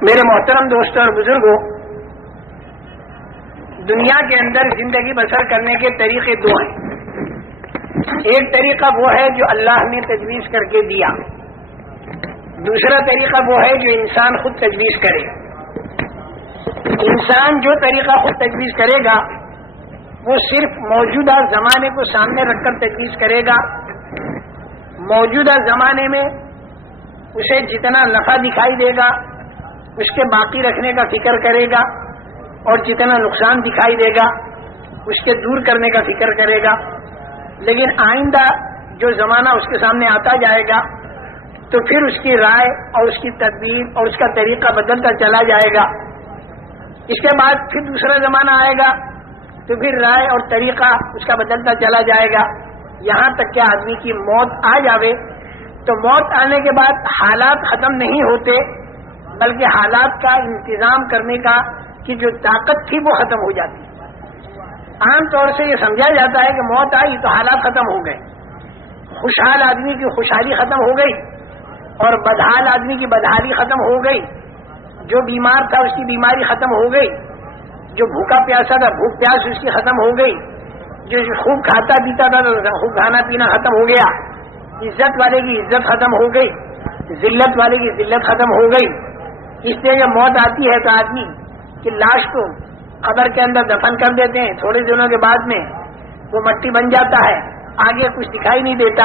میرے محترم دوستوں اور بزرگوں، دنیا کے اندر زندگی بسر کرنے کے طریقے دو ہیں۔ ایک طریقہ وہ ہے جو اللہ نے تجویز کر کے دیا، دوسرا طریقہ وہ ہے جو انسان خود تجویز کرے۔ انسان جو طریقہ خود تجویز کرے گا وہ صرف موجودہ زمانے کو سامنے رکھ کر تجویز کرے گا۔ موجودہ زمانے میں اسے جتنا نفع دکھائی دے گا اس کے باقی رکھنے کا فکر کرے گا، اور جتنا نقصان دکھائی دے گا اس کے دور کرنے کا فکر کرے گا۔ لیکن آئندہ جو زمانہ اس کے سامنے آتا جائے گا تو پھر اس کی رائے اور اس کی تدبیر اور اس کا طریقہ بدلتا چلا جائے گا۔ اس کے بعد پھر دوسرا زمانہ آئے گا تو پھر رائے اور طریقہ اس کا بدلتا چلا جائے گا، یہاں تک کہ آدمی کی موت آ جاوے۔ تو موت آنے کے بعد حالات ختم نہیں ہوتے، بلکہ حالات کا انتظام کرنے کا کی جو طاقت تھی وہ ختم ہو جاتی۔ عام طور سے یہ سمجھا جاتا ہے کہ موت آئی تو حالات ختم ہو گئے، خوشحال آدمی کی خوشحالی ختم ہو گئی اور بدحال آدمی کی بدحالی ختم ہو گئی، جو بیمار تھا اس کی بیماری ختم ہو گئی، جو بھوکا پیاسا تھا بھوک پیاس اس کی ختم ہو گئی، جو خوب کھاتا پیتا تھا تو خوب کھانا پینا ختم ہو گیا، عزت والے کی عزت ختم ہو گئی، ذلت والے کی ذلت ختم ہو گئی۔ اس لیے جب موت آتی ہے تو آدمی کی لاش کو قبر کے اندر دفن کر دیتے ہیں، تھوڑے دنوں کے بعد میں وہ مٹی بن جاتا ہے، آگے کچھ دکھائی نہیں دیتا۔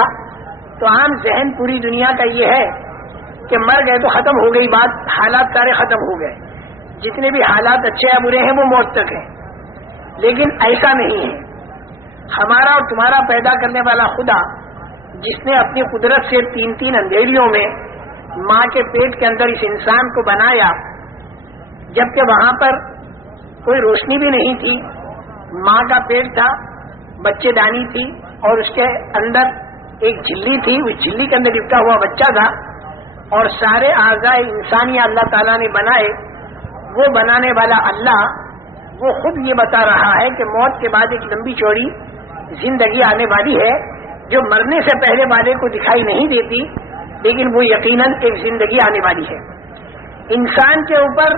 تو عام ذہن پوری دنیا کا یہ ہے کہ مر گئے تو ختم ہو گئی بات، حالات سارے ختم ہو گئے، جتنے بھی حالات اچھے یا برے ہیں وہ موت تک ہیں۔ لیکن ایسا نہیں ہے۔ ہمارا اور تمہارا پیدا کرنے والا خدا، جس نے اپنی قدرت سے تین تین اندھیریوں میں ماں کے پیٹ کے اندر اس انسان کو بنایا، جبکہ وہاں پر کوئی روشنی بھی نہیں تھی، ماں کا پیٹ تھا، بچے دانی تھی اور اس کے اندر ایک جھلی تھی، اس جھلی کے اندر لپٹا ہوا بچہ تھا، اور سارے اعضاء انسانی اللہ تعالیٰ نے بنائے۔ وہ بنانے والا اللہ وہ خود یہ بتا رہا ہے کہ موت کے بعد ایک لمبی چوڑی زندگی آنے والی ہے، جو مرنے سے پہلے والے کو دکھائی نہیں دیتی، لیکن وہ یقیناً ایک زندگی آنے والی ہے۔ انسان کے اوپر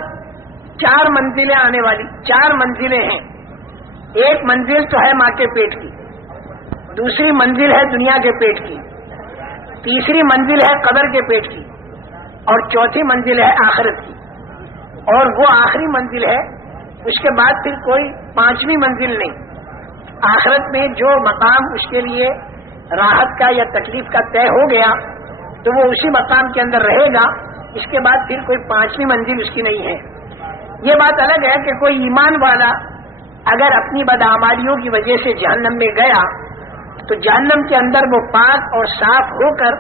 4 منزلیں آنے والی، 4 منزلیں ہیں۔ ایک منزل تو ہے ماں کے پیٹ کی، دوسری منزل ہے دنیا کے پیٹ کی، تیسری منزل ہے قبر کے پیٹ کی، اور چوتھی منزل ہے آخرت کی، اور وہ آخری منزل ہے۔ اس کے بعد پھر کوئی 5ویں منزل نہیں۔ آخرت میں جو مقام اس کے لیے راحت کا یا تکلیف کا طے ہو گیا تو وہ اسی مقام کے اندر رہے گا، اس کے بعد پھر کوئی 5ویں منزل اس کی نہیں ہے۔ یہ بات الگ ہے کہ کوئی ایمان والا اگر اپنی بدعمالیوں کی وجہ سے جہنم میں گیا تو جہنم کے اندر وہ پاک اور صاف ہو کر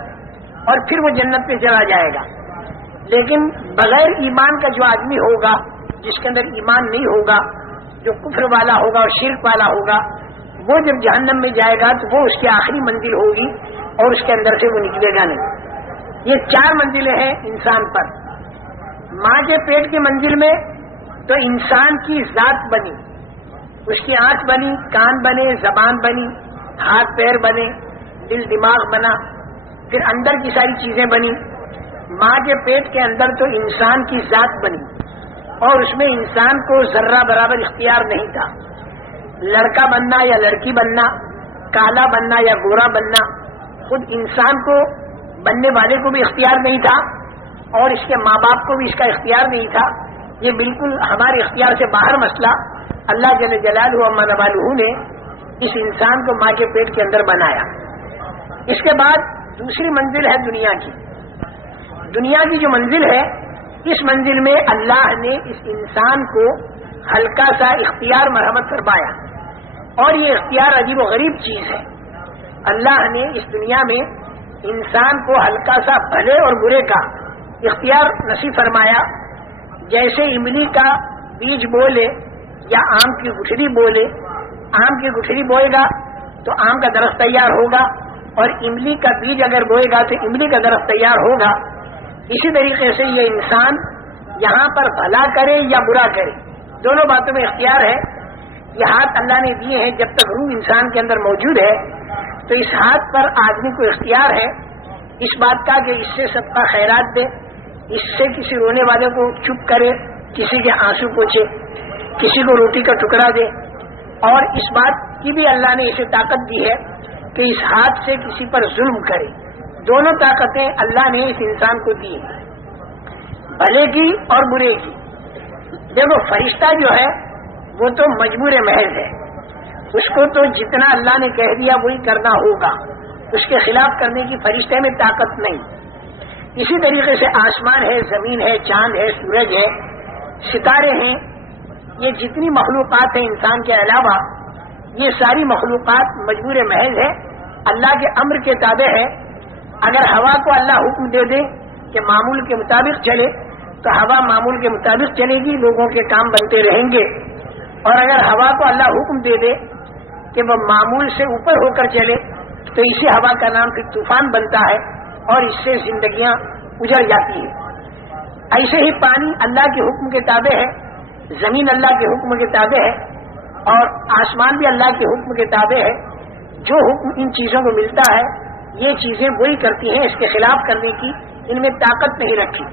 اور پھر وہ جنت میں چلا جائے گا۔ لیکن بغیر ایمان کا جو آدمی ہوگا، جس کے اندر ایمان نہیں ہوگا، جو کفر والا ہوگا اور شرک والا ہوگا، وہ جب جہنم میں جائے گا تو وہ اس کی آخری منزل ہوگی اور اس کے اندر سے وہ نکلے گا نہیں۔ یہ 4 منزلیں ہیں انسان پر۔ ماں کے پیٹ کی منزل میں تو انسان کی ذات بنی، اس کی آنکھ بنی، کان بنے، زبان بنی، ہاتھ پیر بنے، دل دماغ بنا، پھر اندر کی ساری چیزیں بنی۔ ماں کے پیٹ کے اندر تو انسان کی ذات بنی، اور اس میں انسان کو ذرہ برابر اختیار نہیں تھا۔ لڑکا بننا یا لڑکی بننا، کالا بننا یا گورا بننا، خود انسان کو بننے والے کو بھی اختیار نہیں تھا، اور اس کے ماں باپ کو بھی اس کا اختیار نہیں تھا۔ یہ بالکل ہمارے اختیار سے باہر مسئلہ اللہ جل جلالہ عما نوالہ نے اس انسان کو ماں کے پیٹ کے اندر بنایا۔ اس کے بعد دوسری منزل ہے دنیا کی۔ دنیا کی جو منزل ہے، اس منزل میں اللہ نے اس انسان کو ہلکا سا اختیار مرحمت فرمایا، اور یہ اختیار عجیب و غریب چیز ہے۔ اللہ نے اس دنیا میں انسان کو ہلکا سا بھلے اور برے کا اختیار نصیب فرمایا۔ جیسے املی کا بیج بولے یا آم کی گٹھلی بولے، آم کی گٹھلی بوئے گا تو آم کا درخت تیار ہوگا، اور املی کا بیج اگر بوئے گا تو املی کا درخت تیار ہوگا۔ اسی طریقے سے یہ انسان یہاں پر بھلا کرے یا برا کرے، دونوں باتوں میں اختیار ہے۔ یہ ہاتھ اللہ نے دیے ہیں، جب تک روح انسان کے اندر موجود ہے تو اس ہاتھ پر آدمی کو اختیار ہے اس بات کا کہ اس سے صدقہ خیرات دے، اس سے کسی رونے والے کو چپ کرے، کسی کے آنسو پوچھے، کسی کو روٹی کا ٹکڑا دے، اور اس بات کی بھی اللہ نے اسے طاقت دی ہے کہ اس ہاتھ سے کسی پر ظلم کرے۔ دونوں طاقتیں اللہ نے اس انسان کو دی ہیں، بھلے کی اور برے کی۔ دیکھو فرشتہ جو ہے وہ تو مجبور محض ہے، اس کو تو جتنا اللہ نے کہہ دیا وہی کرنا ہوگا، اس کے خلاف کرنے کی فرشتے میں طاقت نہیں۔ اسی طریقے سے آسمان ہے، زمین ہے، چاند ہے، سورج ہے، ستارے ہیں، یہ جتنی مخلوقات ہیں انسان کے علاوہ، یہ ساری مخلوقات مجبور محض ہے، اللہ کے امر کے تابع ہے۔ اگر ہوا کو اللہ حکم دے دے کہ معمول کے مطابق چلے تو ہوا معمول کے مطابق چلے گی، لوگوں کے کام بنتے رہیں گے، اور اگر ہوا کو اللہ حکم دے دے کہ وہ معمول سے اوپر ہو کر چلے تو اسی ہوا کا نام پھر طوفان بنتا ہے، اور اس سے زندگیاں اجڑ جاتی ہیں۔ ایسے ہی پانی اللہ کے حکم کے تابع ہے، زمین اللہ کے حکم کے تابع ہے، اور آسمان بھی اللہ کے حکم کے تابع ہے۔ جو حکم ان چیزوں کو ملتا ہے یہ چیزیں وہی کرتی ہیں، اس کے خلاف کرنے کی ان میں طاقت نہیں رکھی۔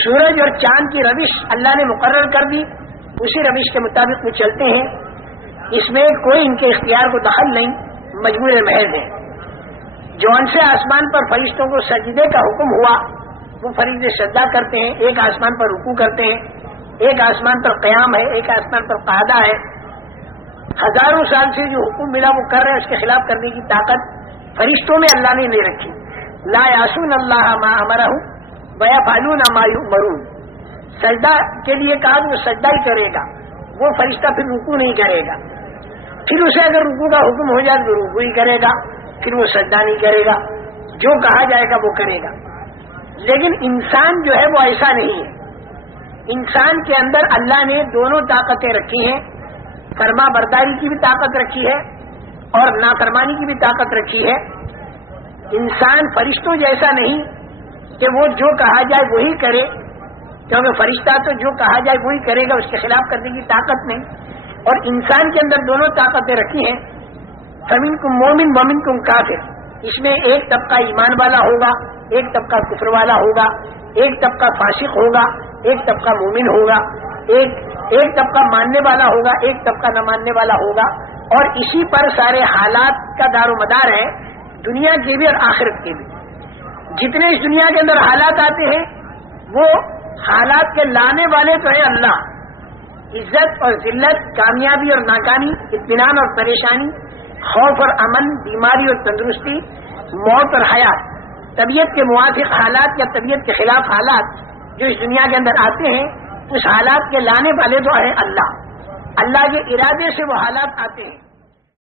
سورج اور چاند کی روش اللہ نے مقرر کر دی، اسی روش کے مطابق وہ چلتے ہیں، اس میں کوئی ان کے اختیار کو دخل نہیں، مجبور محض ہے۔ جون سے آسمان پر فرشتوں کو سجدے کا حکم ہوا وہ فرشتے سجدہ کرتے ہیں، ایک آسمان پر رکوع کرتے ہیں، ایک آسمان پر قیام ہے، ایک آسمان پر قعدہ ہے۔ ہزاروں سال سے جو حکم ملا وہ کر رہے ہیں، اس کے خلاف کرنے کی طاقت فرشتوں میں اللہ نے نہیں رکھی۔ لا یعصون اللہ ما امرہم ویفعلون ما یؤمرون، سجدہ کے لیے کہا تو وہ سجدہ ہی کرے گا، وہ فرشتہ پھر رکوع نہیں کرے گا، پھر اسے اگر رکوع کا حکم ہو جائے تو رکوع ہی کرے گا، پھر وہ سجدہ نہیں کرے گا، جو کہا جائے گا وہ کرے گا۔ لیکن انسان جو ہے وہ ایسا نہیں ہے، انسان کے اندر اللہ نے دونوں طاقتیں رکھی ہیں، فرما برداری کی بھی طاقت رکھی ہے اور نافرمانی کی بھی طاقت رکھی ہے۔ انسان فرشتوں جیسا نہیں کہ وہ جو کہا جائے وہی کرے، کیونکہ فرشتہ تو جو کہا جائے وہی کرے گا، اس کے خلاف کرنے کی طاقت نہیں۔ اور انسان کے اندر دونوں طاقتیں رکھی ہیں، فمنکم مومن ومنکم کافر، اس میں ایک طبقہ ایمان والا ہوگا، ایک طبقہ کفر والا ہوگا، ایک طبقہ فاسق ہوگا، ایک طبقہ مومن ہوگا، ایک طبقہ ماننے والا ہوگا، ایک طبقہ نہ ماننے والا ہوگا، اور اسی پر سارے حالات کا دار و مدار ہے، دنیا کے بھی اور آخرت کے بھی۔ جتنے اس دنیا کے اندر حالات آتے ہیں وہ حالات کے لانے والے تو ہے اللہ، عزت اور ذلت، کامیابی اور ناکامی، اطمینان اور پریشانی، خوف اور امن، بیماری اور تندرستی، موت اور حیات، طبیعت کے موافق حالات یا طبیعت کے خلاف حالات جو اس دنیا کے اندر آتے ہیں، اس حالات کے لانے والے تو ہے اللہ، اللہ کے ارادے سے وہ حالات آتے ہیں۔